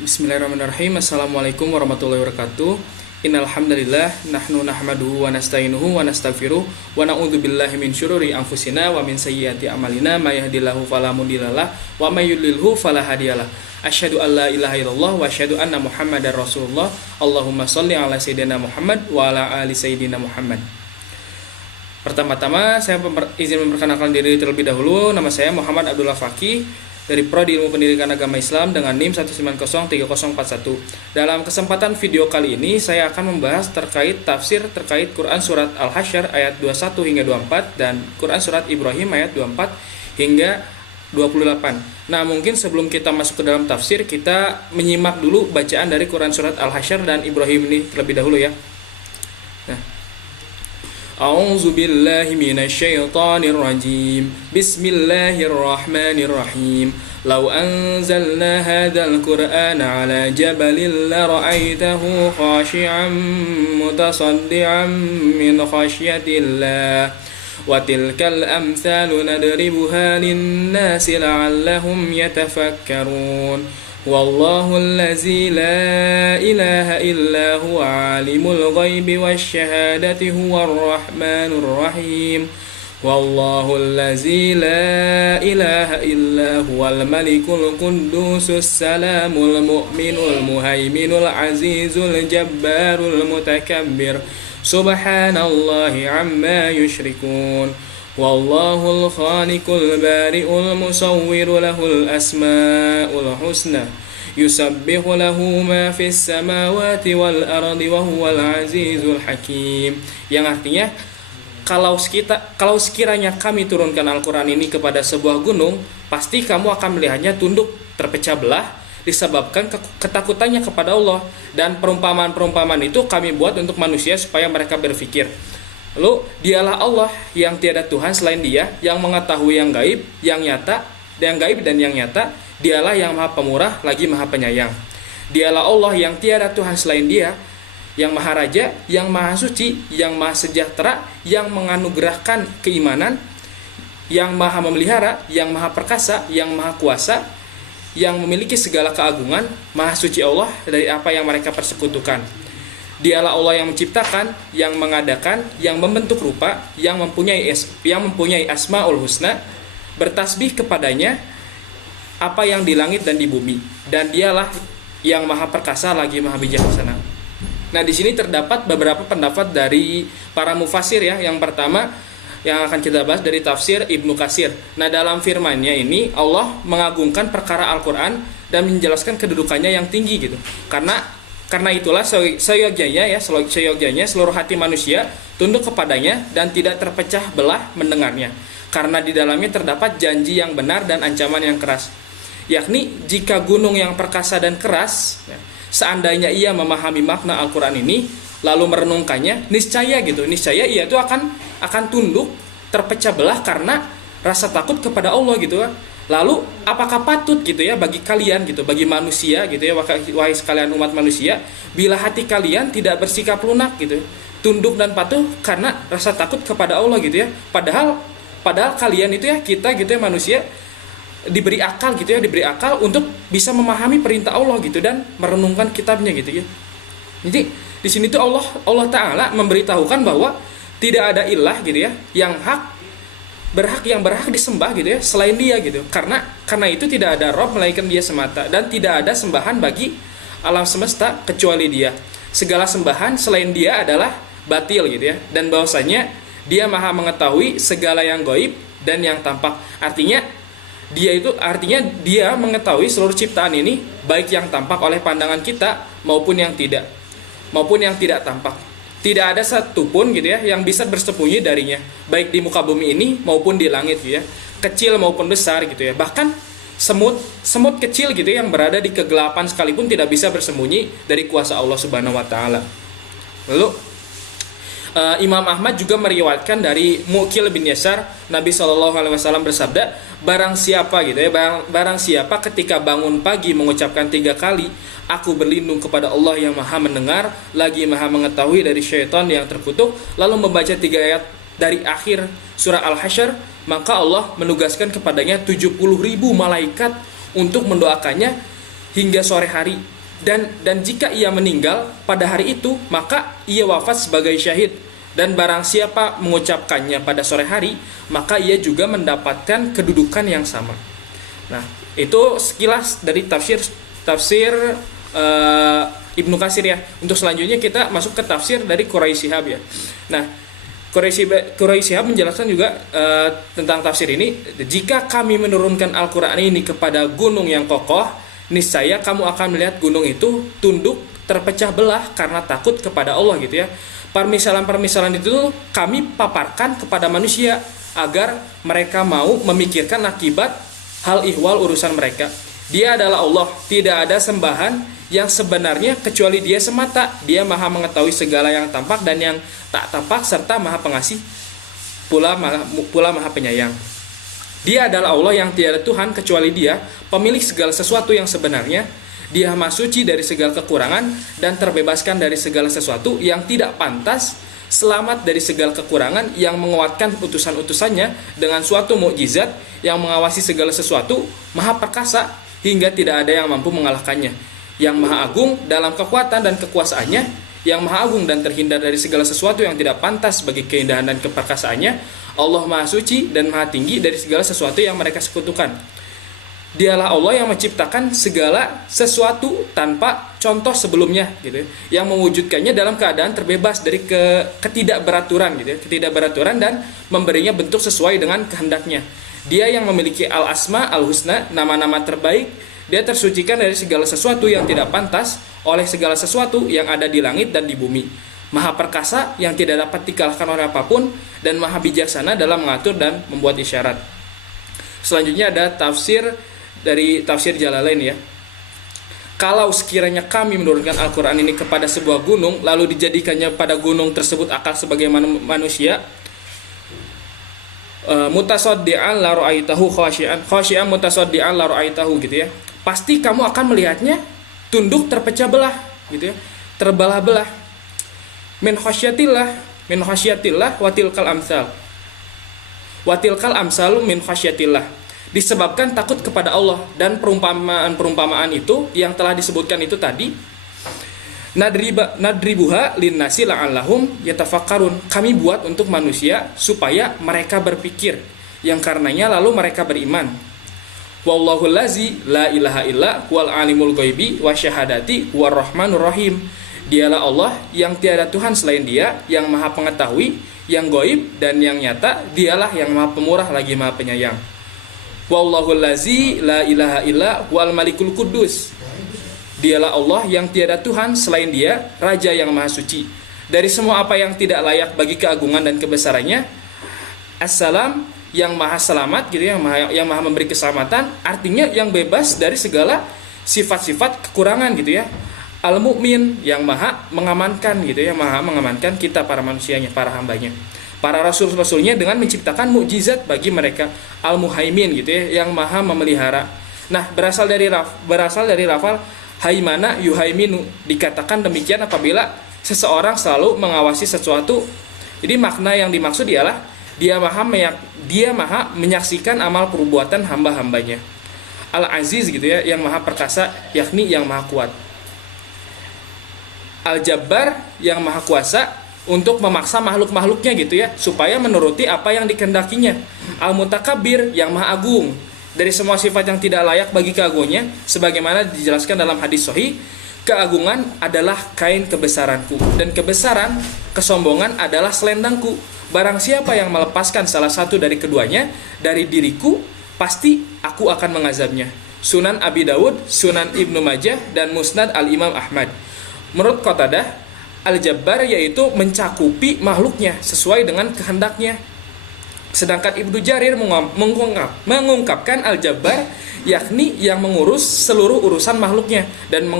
Bismillahirrahmanirrahim. Assalamualaikum warahmatullahi wabarakatuh. Innal hamdalillah nahnu nahmaduhu wa nasta'inuhu wa nastaghfiruh wa na'udzu billahi min syururi anfusina wa min sayyiati a'malina may yahdihillahu fala mudhillalah wa may yudlilhu fala hadiyalah. Asyhadu an la ilaha illallah wa asyhadu anna Muhammadar Rasulullah. Allahumma shalli ala sayyidina Muhammad wa ala ali sayyidina Muhammad. Pertama-tama saya izin memperkenalkan diri terlebih dahulu. Nama saya Muhammad Abdullah Fakih dari Prodi Ilmu Pendidikan Agama Islam dengan NIM 1903041. Dalam kesempatan video kali ini saya akan membahas terkait tafsir terkait Quran Surat Al-Hasyr ayat 21 hingga 24 dan Quran Surat Ibrahim ayat 24 hingga 28. Nah, mungkin sebelum kita masuk ke dalam tafsir, kita menyimak dulu bacaan dari Quran Surat Al-Hasyr dan Ibrahim ini terlebih dahulu ya. A'udzu billahi minasy syaithanir rajim. Bismillahirrahmanirrahim. Law anzalna hadzal qur'ana 'ala jabalin la ra'aitahu khashi'an mutasaddian min khasyatillah. Wa tilkal amsalu nadribuha lin-nasi la'allahum yatafakkarun. Wallahu allazi la ilaha illa huwa alimul ghaibi wasyahadati huwar rahmanur rahim. Wallahu allazi la ilaha illa huwal malikul quddusus salamul mu'minul muhaiminul azizul jabbarul mutakabbir. Subhanallahi amma yushrikun. Wallahul khaliqul bari'ul musawwiru lahul asma'ul husna yusabbihu lahu ma fis samawati wal ardi wa huwal azizul hakim. Yang artinya kalau sekiranya kami turunkan Al-Quran ini kepada sebuah gunung, pasti kamu akan melihatnya tunduk terpecah belah disebabkan ketakutannya kepada Allah. Dan perumpamaan-perumpamaan itu kami buat untuk manusia supaya mereka berpikir. Lalu dialah Allah yang tiada Tuhan selain Dia, yang mengetahui yang gaib, yang nyata, yang gaib dan yang nyata. Dialah yang Maha Pemurah lagi Maha Penyayang. Dialah Allah yang tiada Tuhan selain Dia, yang Maha Raja, yang Maha Suci, yang Maha Sejahtera, yang menganugerahkan keimanan, yang Maha Memelihara, yang Maha Perkasa, yang Maha Kuasa, yang memiliki segala keagungan. Maha Suci Allah dari apa yang mereka persekutukan. Dialah Allah yang menciptakan, yang mengadakan, yang membentuk rupa, yang mempunyai asmaul husna, bertasbih kepadanya apa yang di langit dan di bumi, dan dialah yang Maha Perkasa lagi Maha Bijaksana. Nah, di sini terdapat beberapa pendapat dari para mufasir ya. Yang pertama yang akan kita bahas dari tafsir Ibnu Katsir. Nah, dalam firman-Nya ini Allah mengagungkan perkara Al-Qur'an dan menjelaskan kedudukannya yang tinggi gitu. Karena itulah seyogyanya seluruh hati manusia tunduk kepadanya dan tidak terpecah belah mendengarnya. Karena di dalamnya terdapat janji yang benar dan ancaman yang keras. Yakni jika gunung yang perkasa dan keras, seandainya ia memahami makna Al-Quran ini lalu merenungkannya, niscaya ia itu akan tunduk terpecah belah karena rasa takut kepada Allah gitu kan. Lalu apakah patut gitu ya bagi kalian gitu, bagi manusia gitu ya, wahai sekalian umat manusia, bila hati kalian tidak bersikap lunak gitu, tunduk dan patuh karena rasa takut kepada Allah gitu ya. Padahal kalian itu ya, kita gitu ya, manusia diberi akal gitu ya, diberi akal untuk bisa memahami perintah Allah gitu dan merenungkan kitabnya gitu ya. Jadi di sini tuh Allah Ta'ala memberitahukan bahwa tidak ada ilah gitu ya yang berhak disembah gitu ya selain Dia gitu. Karena itu tidak ada Rob melainkan Dia semata, dan tidak ada sembahan bagi alam semesta kecuali Dia. Segala sembahan selain Dia adalah batil gitu ya. Dan bahwasanya Dia Maha mengetahui segala yang gaib dan yang tampak. Artinya Dia mengetahui seluruh ciptaan ini, baik yang tampak oleh pandangan kita maupun yang tidak tampak. Tidak ada satupun gitu ya yang bisa bersembunyi darinya, baik di muka bumi ini maupun di langit gitu ya, kecil maupun besar gitu ya. Bahkan semut kecil gitu ya, yang berada di kegelapan sekalipun tidak bisa bersembunyi dari kuasa Allah Subhanahu wa taala. Lalu Imam Ahmad juga meriwayatkan dari Muqil bin Yasar, Nabi SAW bersabda, barang siapa ketika bangun pagi mengucapkan 3 kali, aku berlindung kepada Allah yang Maha mendengar lagi Maha mengetahui dari syaitan yang terkutuk, lalu membaca 3 ayat dari akhir surah Al-Hasyr, maka Allah menugaskan kepadanya 70.000 malaikat untuk mendoakannya hingga sore hari, dan jika ia meninggal pada hari itu, maka ia wafat sebagai syahid. Dan barang siapa mengucapkannya pada sore hari, maka ia juga mendapatkan kedudukan yang sama. Nah, itu sekilas dari tafsir Ibnu Katsir ya. Untuk selanjutnya kita masuk ke tafsir dari Quraisy Shihab ya. Nah, Quraisy Shihab menjelaskan juga tentang tafsir ini. Jika kami menurunkan Al-Quran ini kepada gunung yang kokoh, niscaya kamu akan melihat gunung itu tunduk terpecah belah karena takut kepada Allah gitu ya. Permisalan-permisalan itu kami paparkan kepada manusia agar mereka mau memikirkan akibat hal ihwal urusan mereka. Dia adalah Allah, tidak ada sembahan yang sebenarnya kecuali Dia semata. Dia Maha mengetahui segala yang tampak dan yang tak tampak, serta Maha Pengasih pula Maha Penyayang. Dia adalah Allah yang tiada Tuhan kecuali Dia, pemilik segala sesuatu yang sebenarnya. Dia Maha Suci dari segala kekurangan dan terbebaskan dari segala sesuatu yang tidak pantas, selamat dari segala kekurangan, yang menguatkan utusan-utusannya dengan suatu mukjizat, yang mengawasi segala sesuatu, Maha Perkasa hingga tidak ada yang mampu mengalahkannya, yang Maha Agung dalam kekuatan dan kekuasaannya, yang Maha Agung dan terhindar dari segala sesuatu yang tidak pantas bagi keindahan dan keperkasaannya. Allah Maha Suci dan Maha Tinggi dari segala sesuatu yang mereka sekutukan. Dialah Allah yang menciptakan segala sesuatu tanpa contoh sebelumnya gitu, yang mewujudkannya dalam keadaan terbebas dari ketidakberaturan gitu ya, ketidakberaturan, dan memberinya bentuk sesuai dengan kehendaknya. Dia yang memiliki al-asma al-husna, nama-nama terbaik. Dia tersucikan dari segala sesuatu yang tidak pantas oleh segala sesuatu yang ada di langit dan di bumi. Maha perkasa yang tidak dapat dikalahkan oleh apapun, dan maha bijaksana dalam mengatur dan membuat isyarat. Selanjutnya ada dari tafsir Jalalain ya. Kalau sekiranya kami menurunkan Al-Quran ini kepada sebuah gunung, lalu dijadikannya pada gunung tersebut akal sebagai manusia, mutasaddian la ra'aitahu khasyian mutasaddian la ra'aitahu gitu ya, pasti kamu akan melihatnya tunduk terpecah belah gitu ya, terbelah-belah. Min khasyatillah watilkal amsalu min khasyatillah, disebabkan takut kepada Allah. Dan perumpamaan itu yang telah disebutkan itu tadi, nadribuha linnasi la'allahum yatafakkarun, kami buat untuk manusia supaya mereka berpikir, yang karenanya lalu mereka beriman. Wallahul lazi la ilaha illa huwal alimul ghaibi wasyahadati huwar rahmanur rahim. Dialah Allah yang tiada Tuhan selain Dia, yang Maha Pengetahui, yang gaib dan yang nyata. Dialah yang Maha Pemurah lagi Maha Penyayang. Wallahul lazi la ilaha illa huwal malikul kudus. Dialah Allah yang tiada Tuhan selain Dia, Raja yang Maha Suci dari semua apa yang tidak layak bagi keagungan dan kebesarannya. Assalam, yang Maha Selamat gitu ya, yang maha memberi keselamatan, artinya yang bebas dari segala sifat-sifat kekurangan gitu ya. Al-Mu'min, yang Maha mengamankan gitu ya, Maha mengamankan kita para manusianya, para hambanya, para rasul-rasulnya dengan menciptakan mukjizat bagi mereka. Al-Muhaimin gitu ya, yang Maha memelihara. Nah, berasal dari lafal haimana yuhaiminu, dikatakan demikian apabila seseorang selalu mengawasi sesuatu. Jadi makna yang dimaksud ialah dia maha menyaksikan amal perbuatan hamba-hambanya. Al-Aziz gitu ya, yang Maha Perkasa, yakni yang Maha Kuat. Al-Jabbar, yang Maha Kuasa untuk memaksa makhluk-makhluknya gitu ya, supaya menuruti apa yang dikehendakinya. Al-Mutakabbir, yang Maha Agung dari semua sifat yang tidak layak bagi keagungannya, sebagaimana dijelaskan dalam hadis sahih, keagungan adalah kain kebesaranku, dan kebesaran, kesombongan adalah selendangku. Barang siapa yang melepaskan salah satu dari keduanya dari diriku, pasti aku akan mengazabnya. Sunan Abi Dawud, Sunan Ibnu Majah, dan Musnad Al-Imam Ahmad. Menurut Qatadah, Al-Jabbar yaitu mencakupi makhluknya sesuai dengan kehendaknya. Sedangkan Ibnu Jarir mengungkapkan Al-Jabbar yakni yang mengurus seluruh urusan makhluknya dan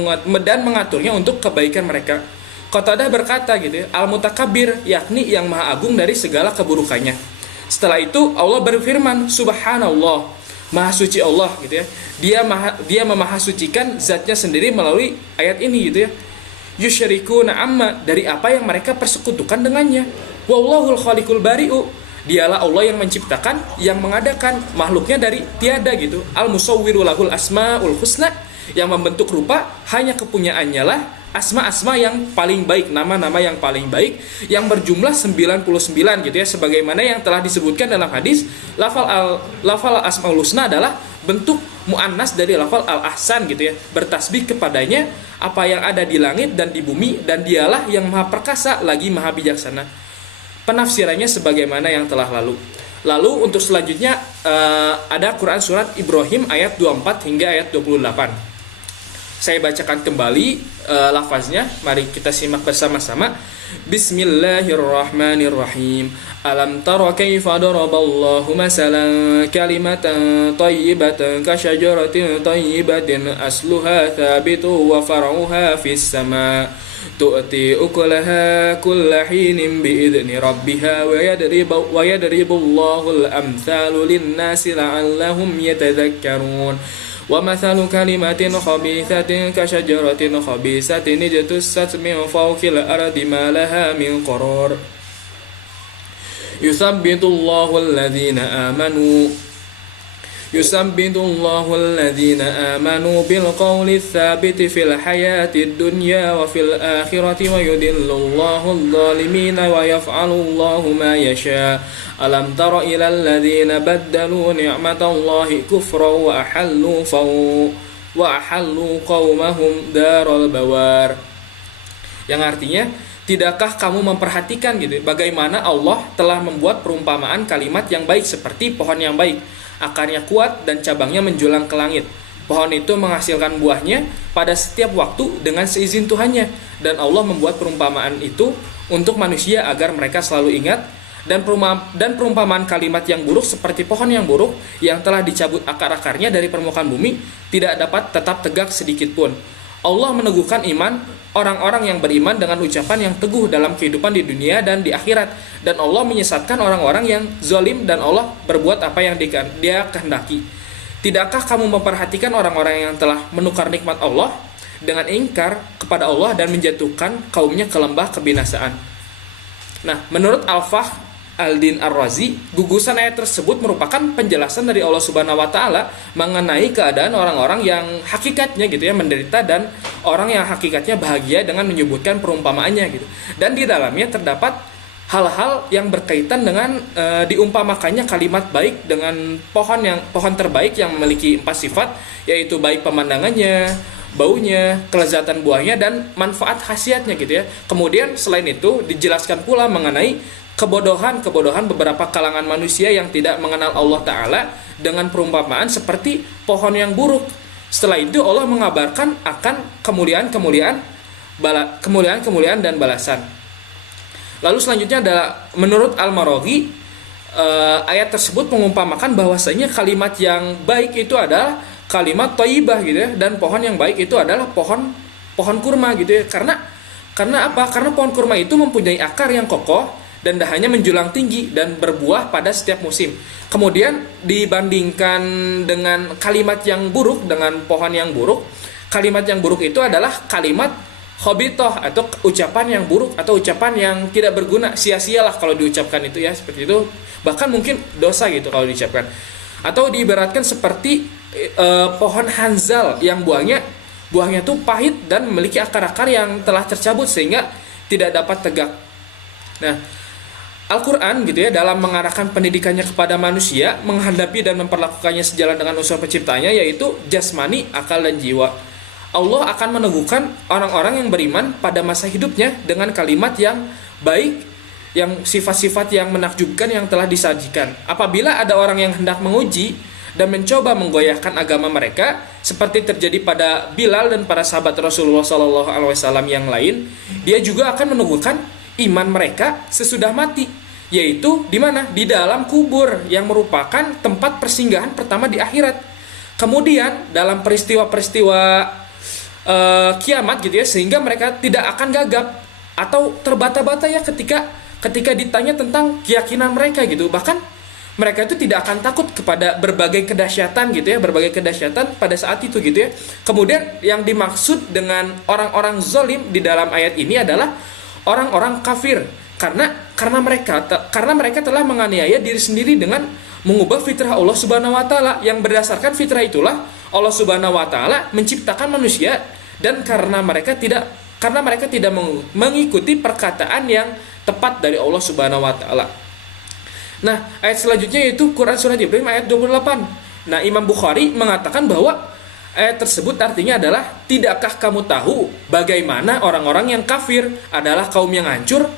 mengaturnya untuk kebaikan mereka. Qatadah berkata gitu ya, Al-Mutakabbir yakni yang Maha Agung dari segala keburukannya. Setelah itu Allah berfirman, Subhanallah, Maha Suci Allah gitu ya. Dia memahasucikan zatnya sendiri melalui ayat ini gitu ya. Yusyrikuna amma, dari apa yang mereka persekutukan dengannya. Wallahul khaliqul bari'u, Dialah Allah yang menciptakan, yang mengadakan makhluknya dari tiada gitu. Al-musawwiru lahul asmaul husna, yang membentuk rupa hanya kepunyaannya lah asma-asma yang paling baik, nama-nama yang paling baik yang berjumlah 99 gitu ya, sebagaimana yang telah disebutkan dalam hadis. Lafal asmaul husna adalah bentuk muannas dari lafal al-ahsan gitu ya, bertasbih kepadanya apa yang ada di langit dan di bumi, dan dialah yang maha perkasa lagi maha bijaksana. Penafsirannya sebagaimana yang telah lalu. Lalu untuk selanjutnya ada Quran surat Ibrahim ayat 24 hingga ayat 28. Saya bacakan kembali lafaznya. Mari kita simak bersama-sama. Bismillahirrahmanirrahim. Alam tara kaifa daraballahu masalan kalimatan thayyibatan kasyajaratin thayyibatin asluha thabitun wa far'uha fis sama' tu'ti ukulaha kulla hinin biidni rabbiha wa yadribullahu al-amthalu lin-nasi la'allahum yatadhakkarun. وَمَثَلُ كَلِمَةٍ خَبِيثَةٍ كَشَجَرَةٍ خَبِيثَةٍ اجْتُثَّتْ مِنْ فَوْقِ الْأَرْضِ مَا لَهَا مِنْ قَرَارٍ يُثَبِّتُ اللَّهُ الَّذِينَ آمَنُوا بِالْقَوْلِ الثَّابِتِ فِي الْحَيَاةِ الدُّنْيَا وَفِي الْآخِرَةِ وَيُضِلُّ اللَّهُ الظَّالِمِينَ وَيَفْعَلُ اللَّهُ مَا يَشَاءُ أَلَمْ تَرَ إِلَى الَّذِينَ بَدَّلُوا نِعْمَةَ اللَّهِ كُفْرًا وَأَحَلُّوا قَوْمَهُمْ دَارَ الْبَوَارِ. Yang artinya, tidakkah kamu memperhatikan gitu bagaimana Allah telah membuat perumpamaan kalimat yang baik seperti pohon yang baik, akarnya kuat dan cabangnya menjulang ke langit. Pohon itu menghasilkan buahnya pada setiap waktu dengan seizin Tuhannya, dan Allah membuat perumpamaan itu untuk manusia agar mereka selalu ingat. Dan perumpamaan kalimat yang buruk seperti pohon yang buruk yang telah dicabut akar-akarnya dari permukaan bumi tidak dapat tetap tegak sedikit pun. Allah meneguhkan iman orang-orang yang beriman dengan ucapan yang teguh dalam kehidupan di dunia dan di akhirat, dan Allah menyesatkan orang-orang yang zalim, dan Allah berbuat apa yang Dia kehendaki. Tidakkah kamu memperhatikan orang-orang yang telah menukar nikmat Allah dengan ingkar kepada Allah dan menjatuhkan kaumnya ke lembah kebinasaan? Nah, menurut Al-Fakhr Al-Din Ar-Razi, gugusan ayat tersebut merupakan penjelasan dari Allah Subhanahu wa taala mengenai keadaan orang-orang yang hakikatnya gitu ya menderita, dan orang yang hakikatnya bahagia dengan menyebutkan perumpamaannya gitu. Dan di dalamnya terdapat hal-hal yang berkaitan dengan diumpamakannya kalimat baik dengan pohon terbaik yang memiliki 4 sifat, yaitu baik pemandangannya, baunya, kelezatan buahnya, dan manfaat khasiatnya gitu ya. Kemudian selain itu dijelaskan pula mengenai kebodohan beberapa kalangan manusia yang tidak mengenal Allah Ta'ala dengan perumpamaan seperti pohon yang buruk. Setelah itu Allah mengabarkan akan kemuliaan dan balasan. Lalu selanjutnya adalah menurut Al-Maraghi, ayat tersebut mengumpamakan bahwasanya kalimat yang baik itu adalah kalimat thayyibah gitu ya, dan pohon yang baik itu adalah pohon kurma gitu ya. Karena apa? Karena pohon kurma itu mempunyai akar yang kokoh dan dahannya menjulang tinggi dan berbuah pada setiap musim. Kemudian dibandingkan dengan kalimat yang buruk, dengan pohon yang buruk, kalimat yang buruk itu adalah kalimat khabithah atau ucapan yang buruk atau ucapan yang tidak berguna, sia-sialah kalau diucapkan itu ya, seperti itu. Bahkan mungkin dosa gitu kalau diucapkan. Atau diibaratkan seperti pohon hanzal yang buahnya itu pahit dan memiliki akar-akar yang telah tercabut sehingga tidak dapat tegak. Nah, Al-Quran gitu ya dalam mengarahkan pendidikannya kepada manusia menghadapi dan memperlakukannya sejalan dengan unsur penciptanya, yaitu jasmani, akal, dan jiwa. Allah akan meneguhkan orang-orang yang beriman pada masa hidupnya dengan kalimat yang baik, yang sifat-sifat yang menakjubkan yang telah disajikan. Apabila ada orang yang hendak menguji dan mencoba menggoyahkan agama mereka, seperti terjadi pada Bilal dan para sahabat Rasulullah SAW yang lain, dia juga akan meneguhkan iman mereka sesudah mati, yaitu di mana? Di dalam kubur yang merupakan tempat persinggahan pertama di akhirat. Kemudian dalam peristiwa-peristiwa kiamat gitu ya, sehingga mereka tidak akan gagap atau terbata-bata ya ketika ditanya tentang keyakinan mereka gitu. Bahkan mereka itu tidak akan takut kepada berbagai kedahsyatan gitu ya, berbagai kedahsyatan pada saat itu gitu ya. Kemudian yang dimaksud dengan orang-orang zalim di dalam ayat ini adalah orang-orang kafir, karena mereka telah menganiaya diri sendiri dengan mengubah fitrah Allah Subhanahu wa taala, yang berdasarkan fitrah itulah Allah Subhanahu wa taala menciptakan manusia, dan karena mereka tidak mengikuti perkataan yang tepat dari Allah Subhanahu wa taala. Nah, ayat selanjutnya yaitu Quran Surat Ibrahim ayat 28. Nah, Imam Bukhari mengatakan bahwa ayat tersebut artinya adalah, tidakkah kamu tahu bagaimana orang-orang yang kafir adalah kaum yang hancur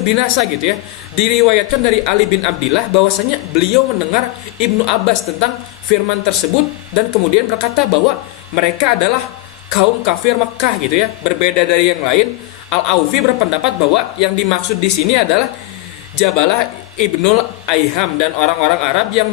binasa gitu ya. Diriwayatkan dari Ali bin Abdillah bahwasanya beliau mendengar Ibnu Abbas tentang firman tersebut dan kemudian berkata bahwa mereka adalah kaum kafir Mekah gitu ya. Berbeda dari yang lain, Al-Aufi berpendapat bahwa yang dimaksud di sini adalah Jabalah Ibnul Aiham dan orang-orang Arab yang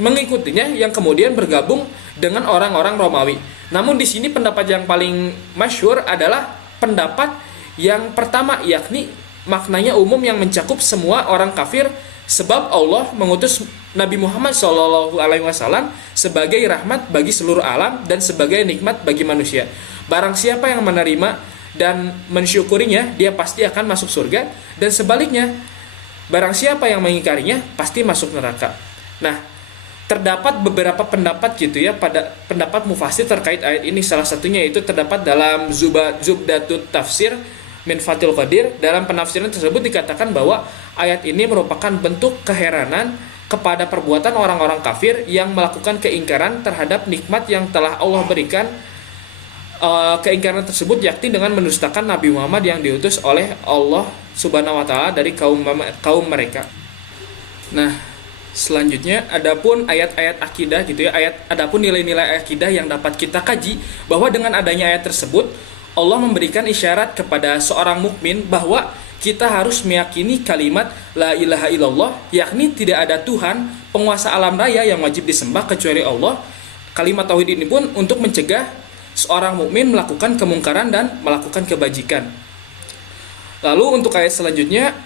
mengikutinya, yang kemudian bergabung dengan orang-orang Romawi. Namun di sini pendapat yang paling masyhur adalah pendapat yang pertama, yakni maknanya umum yang mencakup semua orang kafir, sebab Allah mengutus Nabi Muhammad SAW sebagai rahmat bagi seluruh alam dan sebagai nikmat bagi manusia. Barang siapa yang menerima dan mensyukurinya, dia pasti akan masuk surga, dan sebaliknya barang siapa yang mengingkarinya pasti masuk neraka. Nah, terdapat beberapa pendapat gitu ya pada pendapat mufasir terkait ayat ini. Salah satunya itu terdapat dalam Zubdatut Tafsir min Fathul Qadir. Dalam penafsiran tersebut dikatakan bahwa ayat ini merupakan bentuk keheranan kepada perbuatan orang-orang kafir yang melakukan keingkaran terhadap nikmat yang telah Allah berikan. Keingkaran tersebut yakni dengan mendustakan Nabi Muhammad yang diutus oleh Allah Subhanahu wa taala dari kaum mereka. Nah, selanjutnya adapun ayat-ayat akidah gitu ya, adapun nilai-nilai akidah yang dapat kita kaji, bahwa dengan adanya ayat tersebut Allah memberikan isyarat kepada seorang mukmin bahwa kita harus meyakini kalimat la ilaha illallah, yakni tidak ada Tuhan penguasa alam raya yang wajib disembah kecuali Allah. Kalimat tauhid ini pun untuk mencegah seorang mukmin melakukan kemungkaran dan melakukan kebajikan. Lalu untuk ayat selanjutnya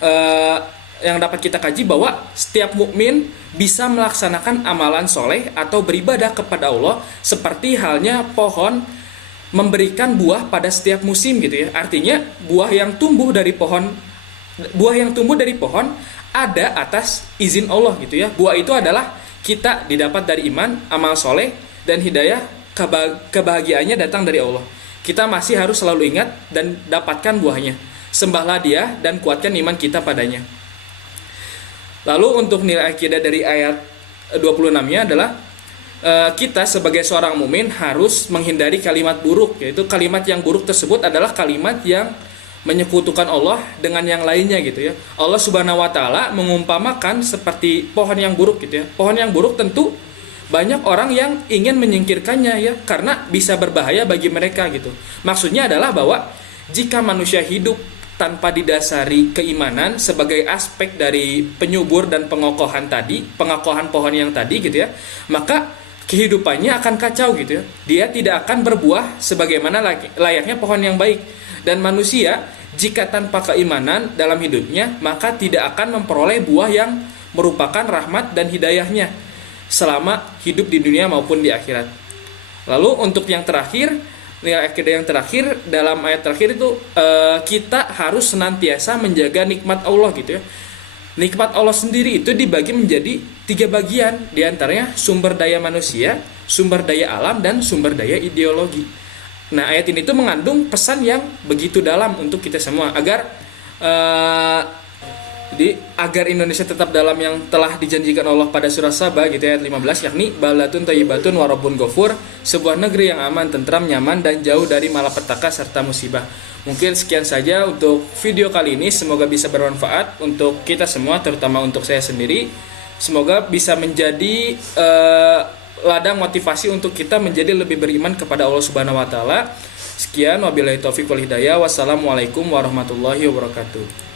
yang dapat kita kaji bahwa setiap mukmin bisa melaksanakan amalan soleh atau beribadah kepada Allah seperti halnya pohon memberikan buah pada setiap musim gitu ya. Artinya buah yang tumbuh dari pohon ada atas izin Allah gitu ya. Buah itu adalah kita didapat dari iman, amal soleh, dan hidayah. Kebahagiaannya datang dari Allah. Kita masih harus selalu ingat dan dapatkan buahnya. Sembahlah Dia dan kuatkan iman kita padanya. Lalu untuk nilai akidah dari ayat 26-nya adalah kita sebagai seorang mukmin harus menghindari kalimat buruk, yaitu kalimat yang buruk tersebut adalah kalimat yang menyekutukan Allah dengan yang lainnya gitu ya. Allah Subhanahu wa taala mengumpamakan seperti pohon yang buruk gitu ya. Pohon yang buruk tentu banyak orang yang ingin menyingkirkannya ya, karena bisa berbahaya bagi mereka gitu. Maksudnya adalah bahwa jika manusia hidup tanpa didasari keimanan sebagai aspek dari penyubur dan pengokohan pohon yang tadi gitu ya, maka kehidupannya akan kacau gitu ya. Dia tidak akan berbuah sebagaimana layaknya pohon yang baik. Dan manusia jika tanpa keimanan dalam hidupnya, maka tidak akan memperoleh buah yang merupakan rahmat dan hidayahnya selama hidup di dunia maupun di akhirat. Lalu untuk yang terakhir, nilai akidah yang terakhir dalam ayat terakhir itu kita harus senantiasa menjaga nikmat Allah gitu ya. Nikmat Allah sendiri itu dibagi menjadi 3 bagian, diantaranya sumber daya manusia, sumber daya alam, dan sumber daya ideologi. Nah, ayat ini tuh mengandung pesan yang begitu dalam untuk kita semua agar Indonesia tetap dalam yang telah dijanjikan Allah pada surah Saba gitu ayat 15, yakni balatun thayyibatun wa rabbun ghafur, sebuah negeri yang aman, tentram, nyaman, dan jauh dari malapetaka serta musibah. Mungkin sekian saja untuk video kali ini, semoga bisa bermanfaat untuk kita semua, terutama untuk saya sendiri. Semoga bisa menjadi ladang motivasi untuk kita menjadi lebih beriman kepada Allah Subhanahu wa taala. Sekian, wabillahi taufiq wal hidayah. Wassalamualaikum warahmatullahi wabarakatuh.